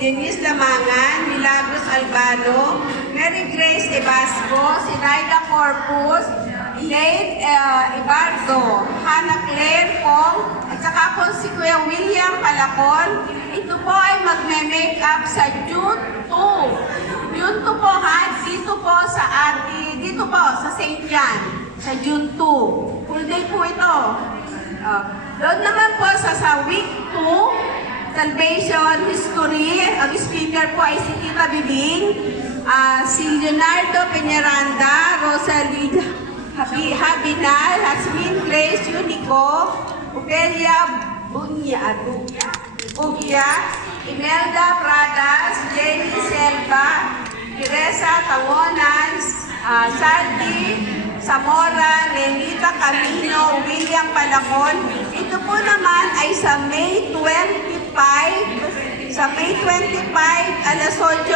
Denise Lamangan, Milagros Albano, Mary Grace Ebasco, Sinaida Corpus, Elaine Ibardo, Hannah Claire Pong, at saka po si Kuya William Palacon. Ito po ay magme-makeup sa June 2. June 2 po ha, dito po sa St. John, sa June 2. Full day po ito. Doon naman po sa week 2, Salvation History, ang speaker po ay si Tita Bibing, si Leonardo Peñaranda, Rosalie Habinal, Hasmin Grace Unico, Opelia Bunya, Imelda Pradas, Jenny Selva, Teresa Tangonan, Sandy Zamora, Renita Camino, William Palacon. Ito po naman ay sa May 25, alas 8.